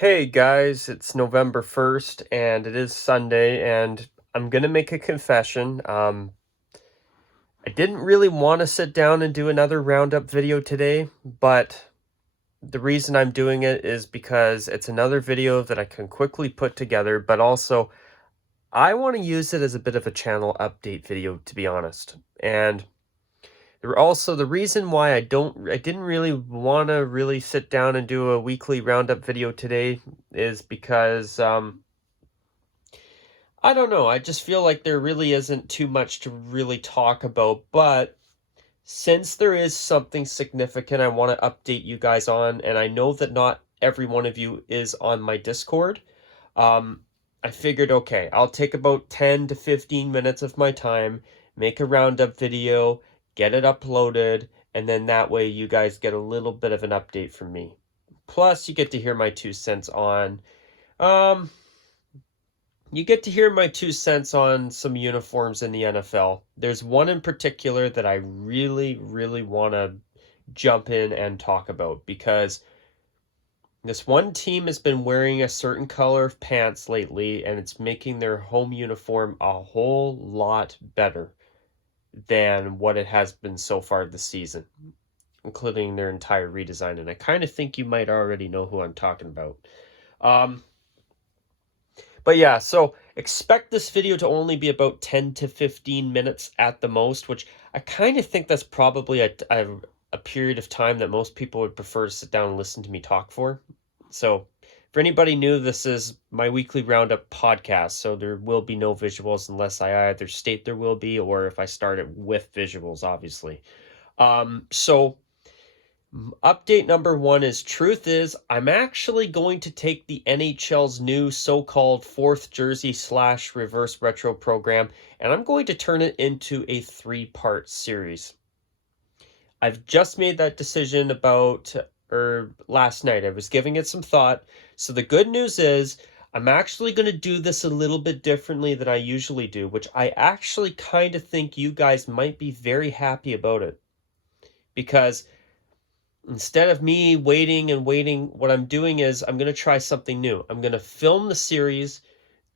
Hey guys, it's November 1st and it is Sunday and I'm gonna make a confession. I didn't really want to sit down and do another Roundup video today, but the reason I'm doing it is because it's another video that I can quickly put together, but also I want to use it as a bit of a channel update video, to be honest. And also the reason why I didn't really want to really sit down and do a weekly Roundup video today is because I don't know. I just feel like there really isn't too much to really talk about, but since there is something significant I want to update you guys on, and I know that not every one of you is on my Discord, I figured, okay, I'll take about 10 to 15 minutes of my time, make a roundup video, get it uploaded, and then that way you guys get a little bit of an update from me. Plus, you get to hear my 2 cents on, um, you get to hear my 2 cents on some uniforms in the NFL. There's one in particular that I really, really want to jump in and talk about because this one team has been wearing a certain color of pants lately, and it's making their home uniform a whole lot better than what it has been so far this season, including their entire redesign. And I kind of think you might already know who I'm talking about. Um, But yeah, so expect this video to only be about 10 to 15 minutes at the most, which I kind of think that's probably a period of time that most people would prefer to sit down and listen to me talk for. So for anybody new, this is my weekly roundup podcast, so there will be no visuals unless I either state there will be or if I start it with visuals, obviously. So update number one is truth is I'm actually going to take the NHL's new so-called fourth jersey / reverse retro program and I'm going to turn it into a 3-part series. I've just made that decision about last night. I was giving it some thought. So the good news is I'm actually going to do this a little bit differently than I usually do, which I actually kind of think you guys might be very happy about it. Because instead of me waiting and waiting, what I'm doing is I'm going to try something new. I'm going to film the series,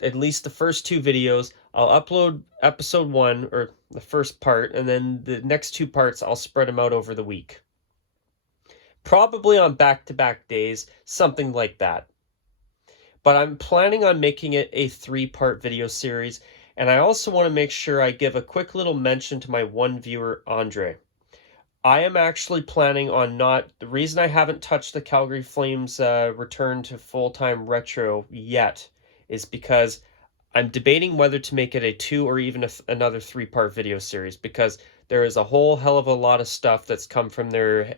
at least the first 2 videos. I'll upload episode 1, or the first part, and then the next 2 parts, I'll spread them out over the week. Probably on back-to-back days, something like that. But I'm planning on making it a 3-part video series, and I also want to make sure I give a quick little mention to my one viewer, Andre. I am actually planning on the reason I haven't touched the Calgary Flames return to full-time retro yet is because I'm debating whether to make it a 2 or even another 3-part video series because there is a whole hell of a lot of stuff that's come from their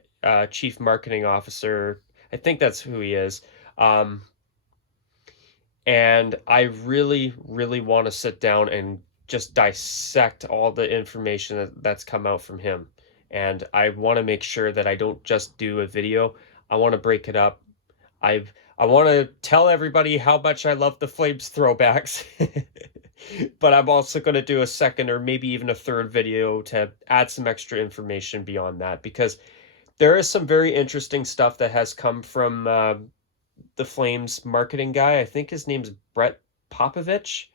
chief marketing officer. I think that's who he is. And I really, really want to sit down and just dissect all the information that's come out from him. And I want to make sure that I don't just do a video. I want to break it up. I want to tell everybody how much I love the Flames throwbacks. But I'm also going to do a second or maybe even a third video to add some extra information beyond that because there is some very interesting stuff that has come from the Flames marketing guy. I think his name's Brett Popovich.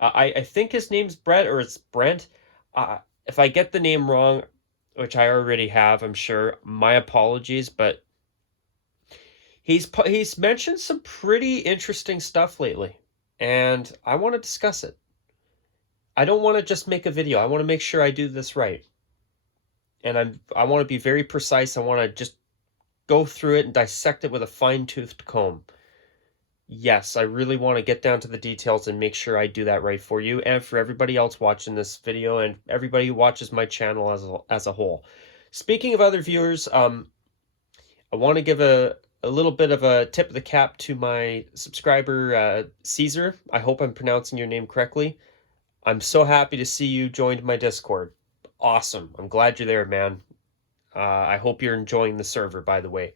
I think his name's Brett or it's Brent. If I get the name wrong, which I already have, I'm sure, my apologies, but he's mentioned some pretty interesting stuff lately, and I want to discuss it. I don't want to just make a video. I want to make sure I do this right. And I want to be very precise. I want to just go through it and dissect it with a fine-toothed comb. Yes, I really want to get down to the details and make sure I do that right for you and for everybody else watching this video and everybody who watches my channel as a whole. Speaking of other viewers, I want to give a little bit of a tip of the cap to my subscriber, Caesar. I hope I'm pronouncing your name correctly. I'm so happy to see you joined my Discord. Awesome. I'm glad you're there, man. I hope you're enjoying the server, by the way.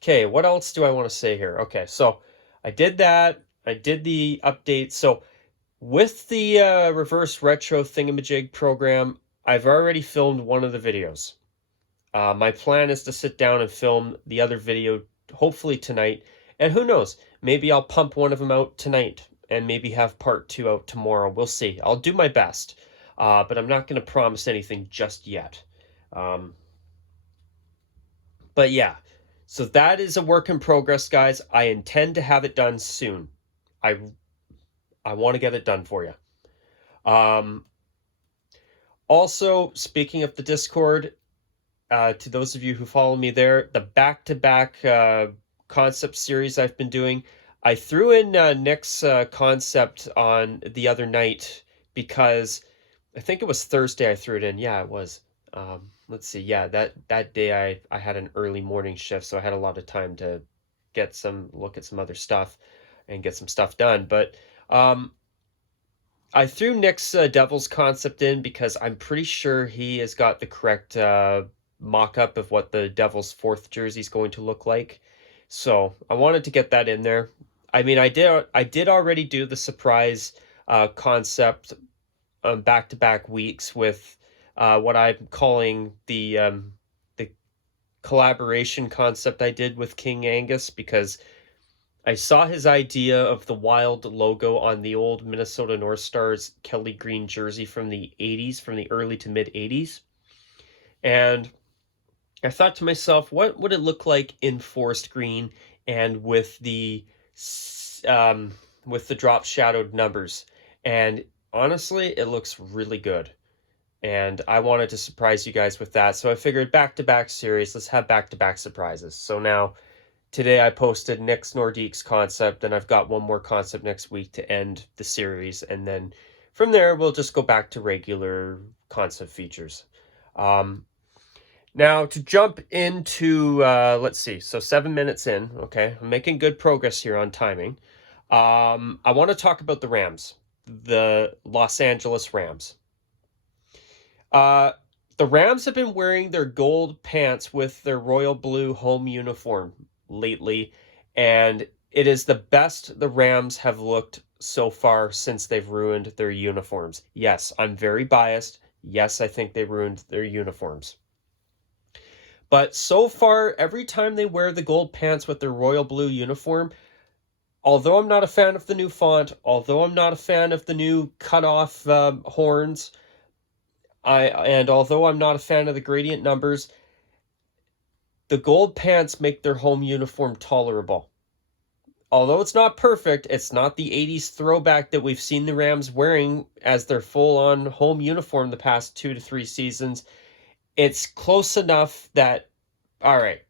Okay, what else do I want to say here? Okay, so I did that. I did the update. So with the reverse retro thingamajig program, I've already filmed one of the videos. My plan is to sit down and film the other video hopefully tonight. And who knows, maybe I'll pump one of them out tonight and maybe have part 2 out tomorrow. We'll see. I'll do my best, but I'm not going to promise anything just yet. Um, but yeah, so that is a work in progress, guys. I intend to have it done soon. I I want to get it done for you. Um, Also, speaking of the Discord, to those of you who follow me there, the back-to-back concept series I've been doing, I threw in Nick's concept on the other night because I think it was Thursday I threw it in. Yeah, it was. Let's see. Yeah, that day I had an early morning shift, so I had a lot of time to look at some other stuff and get some stuff done. But um, I threw Nick's Devil's concept in because I'm pretty sure he has got the correct mock-up of what the Devil's fourth jersey is going to look like. So I wanted to get that in there. I mean, I did already do the surprise concept on back-to-back weeks with what I'm calling the collaboration concept I did with King Angus, because I saw his idea of the wild logo on the old Minnesota North Stars Kelly Green jersey from the 80s, from the early to mid 80s. And I thought to myself, what would it look like in forest green and um, with the drop shadowed numbers? And honestly, it looks really good. And I wanted to surprise you guys with that. So I figured back-to-back series, let's have back-to-back surprises. So now today I posted Nick's Nordique's concept, and I've got one more concept next week to end the series, and then from there we'll just go back to regular concept features. Now to jump into, let's see, so 7 minutes in, okay, I'm making good progress here on timing. I want to talk about the Rams, the Los Angeles Rams. Uh, the Rams have been wearing their gold pants with their royal blue home uniform lately, and it is the best the Rams have looked so far since they've ruined their uniforms. Yes, I'm very biased. Yes, I think they ruined their uniforms. But so far, every time they wear the gold pants with their royal blue uniform, although I'm not a fan of the new font, although I'm not a fan of the new cut-off horns, and although I'm not a fan of the gradient numbers, the gold pants make their home uniform tolerable. Although it's not perfect, it's not the 80s throwback that we've seen the Rams wearing as their full-on home uniform the past 2 to 3 seasons. It's close enough that, all right,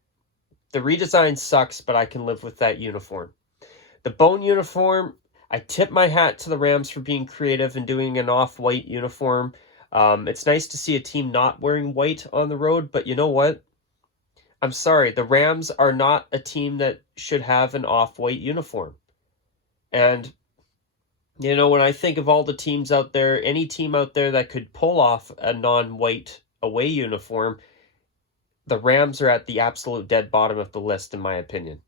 the redesign sucks, but I can live with that uniform. The bone uniform, I tip my hat to the Rams for being creative and doing an off-white uniform. It's nice to see a team not wearing white on the road, but you know what? I'm sorry, the Rams are not a team that should have an off-white uniform. And, you know, when I think of all the teams out there, any team out there that could pull off a non-white away uniform, the Rams are at the absolute dead bottom of the list, in my opinion.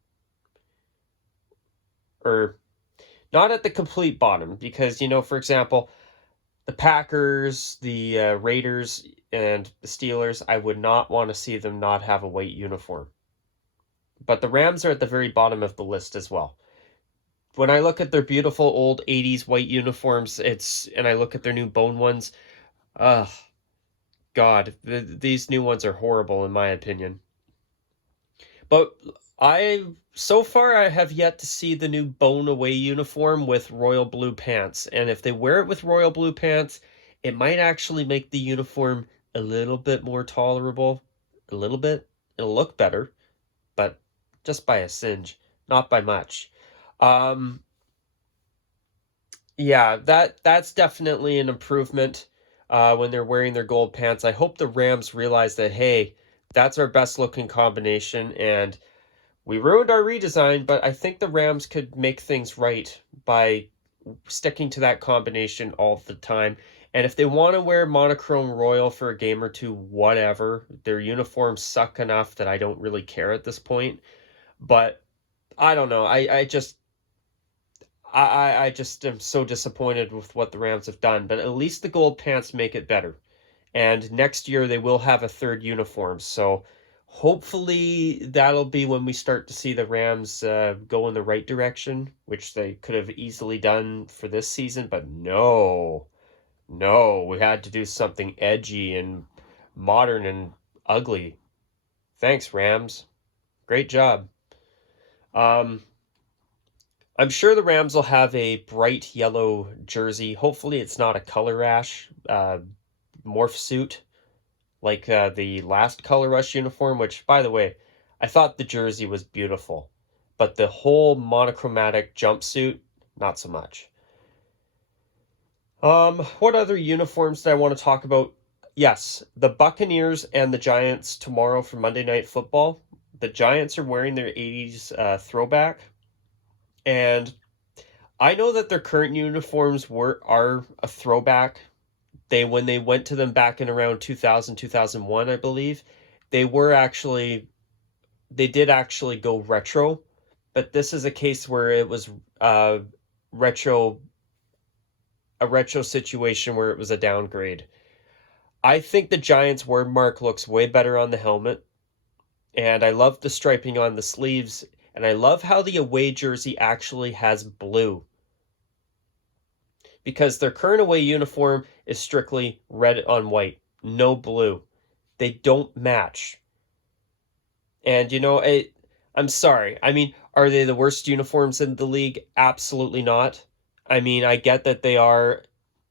Or, not at the complete bottom, because, you know, for example, the Packers, the Raiders, and the Steelers, I would not want to see them not have a white uniform. But the Rams are at the very bottom of the list as well. When I look at their beautiful old 80s white uniforms, and I look at their new bone ones, God, these new ones are horrible in my opinion. But so far I have yet to see the new bone away uniform with royal blue pants. And if they wear it with royal blue pants, it might actually make the uniform a little bit more tolerable. A little bit. It'll look better, but just by a singe, not by much. Um, yeah, that's definitely an improvement when they're wearing their gold pants. I hope the Rams realize that, hey, that's our best looking combination, and we ruined our redesign, but I think the Rams could make things right by sticking to that combination all the time. And if they want to wear monochrome royal for a game or two, whatever. Their uniforms suck enough that I don't really care at this point. But I don't know. I just am so disappointed with what the Rams have done. But at least the gold pants make it better. And next year they will have a third uniform. So Hopefully that'll be when we start to see the Rams go in the right direction, which they could have easily done for this season, but no. No, we had to do something edgy and modern and ugly. Thanks, Rams. Great job. Um, I'm sure the Rams will have a bright yellow jersey. Hopefully, it's not a color rash morph suit like the last Color Rush uniform, which, by the way, I thought the jersey was beautiful. But the whole monochromatic jumpsuit, not so much. What other uniforms do I want to talk about? Yes, the Buccaneers and the Giants tomorrow for Monday Night Football. The Giants are wearing their 80s throwback, and I know that their current uniforms are a throwback. When they went to them back in around 2000, 2001, I believe, they did actually go retro, but this is a case where it was retro a retro situation where it was a downgrade. I think the Giants' word mark looks way better on the helmet, and I love the striping on the sleeves, and I love how the away jersey actually has blue. Because their current away uniform is strictly red on white, no blue. They don't match. And I'm sorry. I mean, are they the worst uniforms in the league? Absolutely not. I mean, I get that they are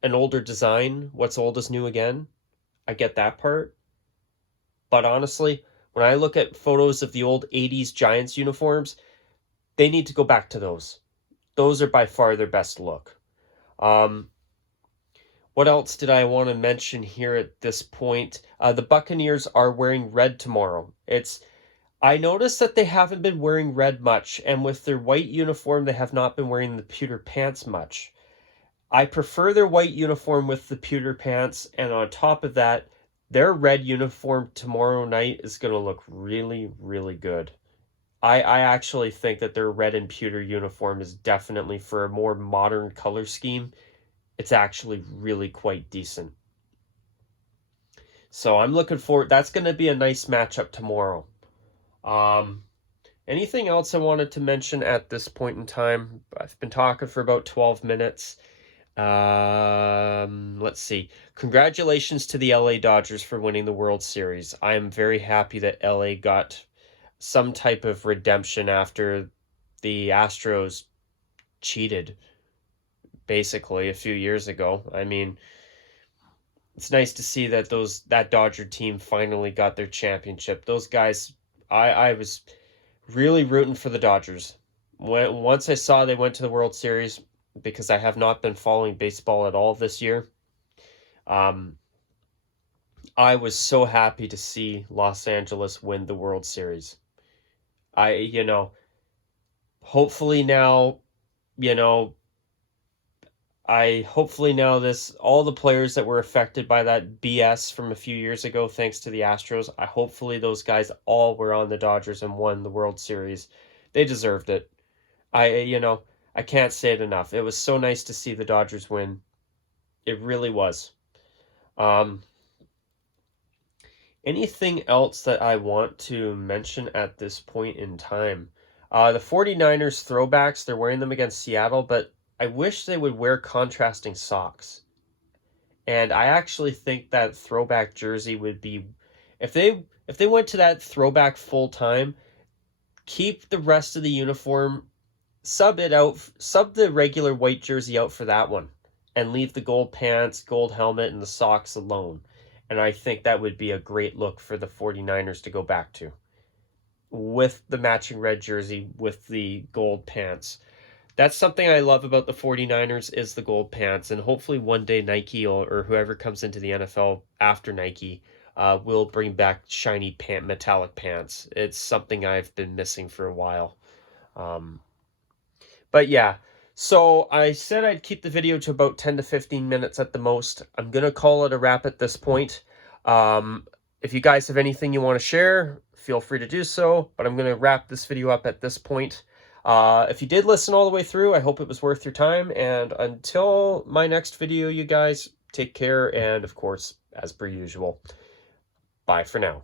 an older design. What's old is new again. I get that part. But honestly, when I look at photos of the old 80s Giants uniforms, they need to go back to those. Those are by far their best look. What else did I want to mention here at this point? The Buccaneers are wearing red tomorrow. I noticed that they haven't been wearing red much, and with their white uniform, they have not been wearing the pewter pants much. I prefer their white uniform with the pewter pants, and on top of that, their red uniform tomorrow night is going to look really, really good. I actually think that their red and pewter uniform is definitely, for a more modern color scheme, it's actually really quite decent. So I'm looking forward. That's going to be a nice matchup tomorrow. Anything else I wanted to mention at this point in time? I've been talking for about 12 minutes. Let's see. Congratulations to the LA Dodgers for winning the World Series. I am very happy that LA got some type of redemption after the Astros cheated, basically, a few years ago. I mean, it's nice to see that that Dodger team finally got their championship. Those guys, I was really rooting for the Dodgers. Once I saw they went to the World Series, because I have not been following baseball at all this year, I was so happy to see Los Angeles win the World Series. Hopefully now, you know, hopefully now all the players that were affected by that BS from a few years ago, thanks to the Astros, hopefully those guys all were on the Dodgers and won the World Series. They deserved it. I can't say it enough. It was so nice to see the Dodgers win. It really was. Anything else that I want to mention at this point in time? The 49ers throwbacks, they're wearing them against Seattle, but I wish they would wear contrasting socks. And I actually think that throwback jersey would be, if they went to that throwback full time, keep the rest of the uniform, sub the regular white jersey out for that one, and leave the gold pants, gold helmet, and the socks alone. And I think that would be a great look for the 49ers to go back to, with the matching red jersey with the gold pants. That's something I love about the 49ers is the gold pants, and hopefully one day Nike or whoever comes into the NFL after Nike will bring back shiny metallic pants. It's something I've been missing for a while. But yeah, so I said I'd keep the video to about 10 to 15 minutes at the most. I'm going to call it a wrap at this point. If you guys have anything you want to share, feel free to do so, but I'm going to wrap this video up at this point. If you did listen all the way through, I hope it was worth your time, and until my next video, you guys, take care, and of course, as per usual, bye for now.